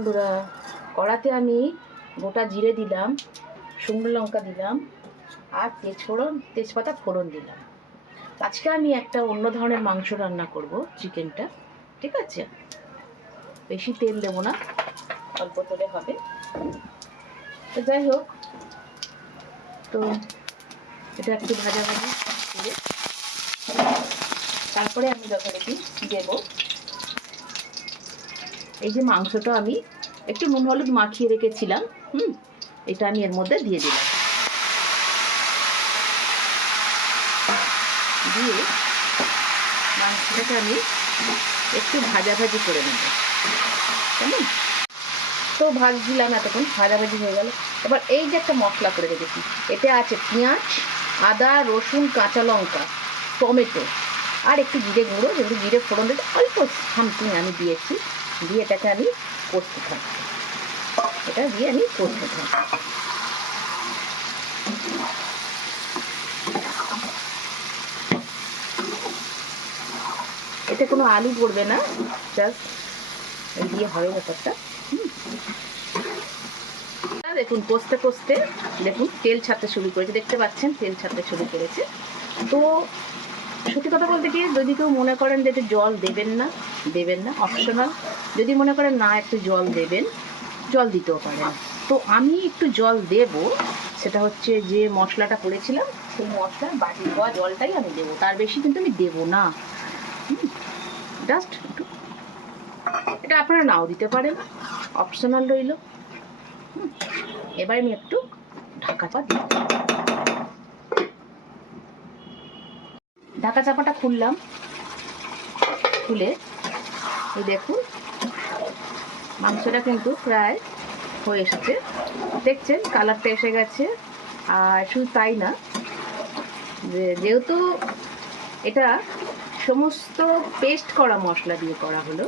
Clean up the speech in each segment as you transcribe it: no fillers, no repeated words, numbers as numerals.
বন্ধুরা, কড়াতে আমি গোটা জিরে দিলাম, শুকনো লঙ্কা দিলাম আর তেজপাতা ফোড়ন দিলাম। আজকে আমি একটা অন্য ধরনের মাংস রান্না করব, চিকেনটা। ঠিক আছে, বেশি তেল দেবো না, অল্প তেলে হবে। তো যাই হোক, তো এটা একটু ভাজা ভাজি করে তারপরে আমি যথারীতি দেব এই যে মাংসটা আমি একটু নুন হলুদ মাখিয়ে রেখেছিলাম, এটা আমি এর মধ্যে দিয়ে দিলাম। দিয়ে মাংসটাকে আমি একটু ভাজাভাজি করে নেব, কেমন? তো ভাজছিলাম, এতক্ষণ ভাজাভাজি হয়ে গেল। এবার এই যে একটা মশলা করে রেখেছি, এতে আছে পেঁয়াজ, আদা, রসুন, কাঁচা লঙ্কা, টমেটো আর একটু জিরে গুঁড়ো, যেগুলো জিরে ফোড়ন দিতে অল্প সামথিং আমি দিয়েছি। দিয়ে এটাকে আমি কষতে থাকি, এটা দিয়ে আমি কষতে থাকি। এতে কোনো আলু পড়বে না, জাস্ট দিয়ে হবে ব্যাপারটা। দেখুন কষতে কষতে দেখুন তেল ছাড়তে শুরু করেছে, দেখতে পাচ্ছেন তেল ছাড়তে শুরু করেছে। তো সত্যি কথা বলতে কি, যদি কেউ মনে করেন যে একটু জল দেবেন না, অপশনাল। যদি মনে করেন না একটু জল দেবেন, জল দিতেও পারেন। তো আমি একটু জল দেব, সেটা হচ্ছে যে মশলাটা করেছিলাম সেই মশলার বাটি ধোয়া জলটাই আমি দেবো, তার বেশি কিন্তু আমি দেবো না। জাস্ট একটু, এটা আপনারা নাও দিতে পারেন, অপশনাল রইল। এবার আমি একটু ঢাকা চাপা ঢাকা চাপাটা খুললাম, খুলে এই দেখুন মাংসটা কিন্তু প্রায় হয়ে এসেছে, দেখছেন কালারটা এসে গেছে। আর শুধু তাই না, যেহেতু এটা সমস্ত পেস্ট করা মশলা দিয়ে করা হলো,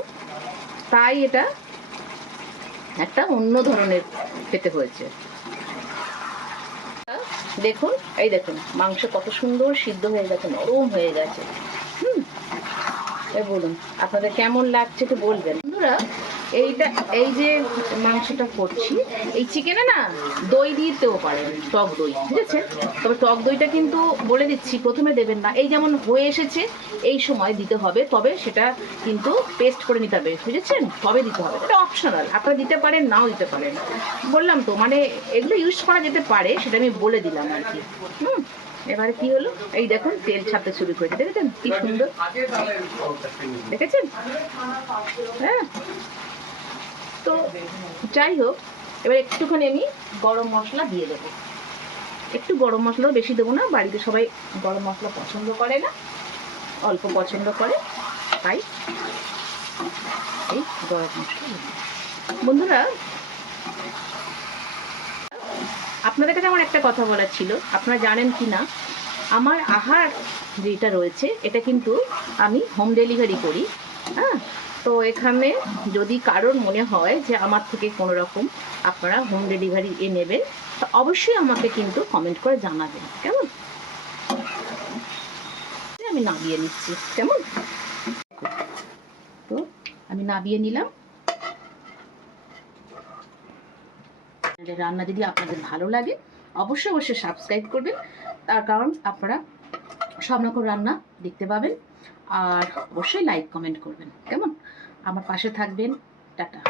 তাই এটা একটা অন্য ধরনের খেতে হয়েছে। দেখুন, এই দেখুন মাংস কত সুন্দর সিদ্ধ হয়ে গেছে, নরম হয়ে গেছে। বলুন আপনাদের কেমন লাগছে একটু বলবেন বন্ধুরা। এই যে মাংসটা করছি, এই চিকেনে না দই দিতেও পারেন, টক দই, বুঝেছেন? তবে টক দইটা কিন্তু বলে দিচ্ছি প্রথমে দেবেন না, এই যেমন হয়ে এসেছে এই সময় দিতে হবে, তবে সেটা কিন্তু পেস্ট করে নিতে হবে, বুঝেছেন? তবে দিতে হবে, এটা অপশনাল, আপনারা দিতে পারেন নাও দিতে পারেন। বললাম তো, মানে এগুলো ইউজ করা যেতে পারে, সেটা আমি বলে দিলাম আর কি। এবারে কি হলো, এই দেখুন তেল ছাড়তে শুরু করেছে, দেখেছেন কি সুন্দর, দেখেছেন? হ্যাঁ, তো যাই হোক, এবার একটুখানি আমি গরম মশলা দিয়ে দেবো। একটু গরম মশলাও বেশি দেবো না, বাড়িতে সবাই গরম মশলা পছন্দ করে না, অল্প পছন্দ করে, তাই এই গরম মশলা। বন্ধুরা, আপনাদের কাছে আমার একটা কথা বলার ছিল, আপনারা জানেন কি না, আমার আহার যেটা রয়েছে এটা কিন্তু আমি হোম ডেলিভারি করি। হ্যাঁ, তো এখানে যদি কারোর মনে হয় যে আমার থেকে কোনো রকম আপনারা হোম ডেলিভারি নেবেন, তো অবশ্যই আমাকে কিন্তু কমেন্ট করে জানাবেন, কেমন? আমি নামিয়ে নিচ্ছি, কেমন? তো আমি নামিয়ে নিলাম। রান্না যদি আপনাদের ভালো লাগে অবশ্যই সাবস্ক্রাইব করবেন, তার কারণ আপনারা সব রকম রান্না দেখতে পাবেন। আর অবশ্যই লাইক কমেন্ট করবেন, কেমন? আমার পাশে থাকবেন। টাটা।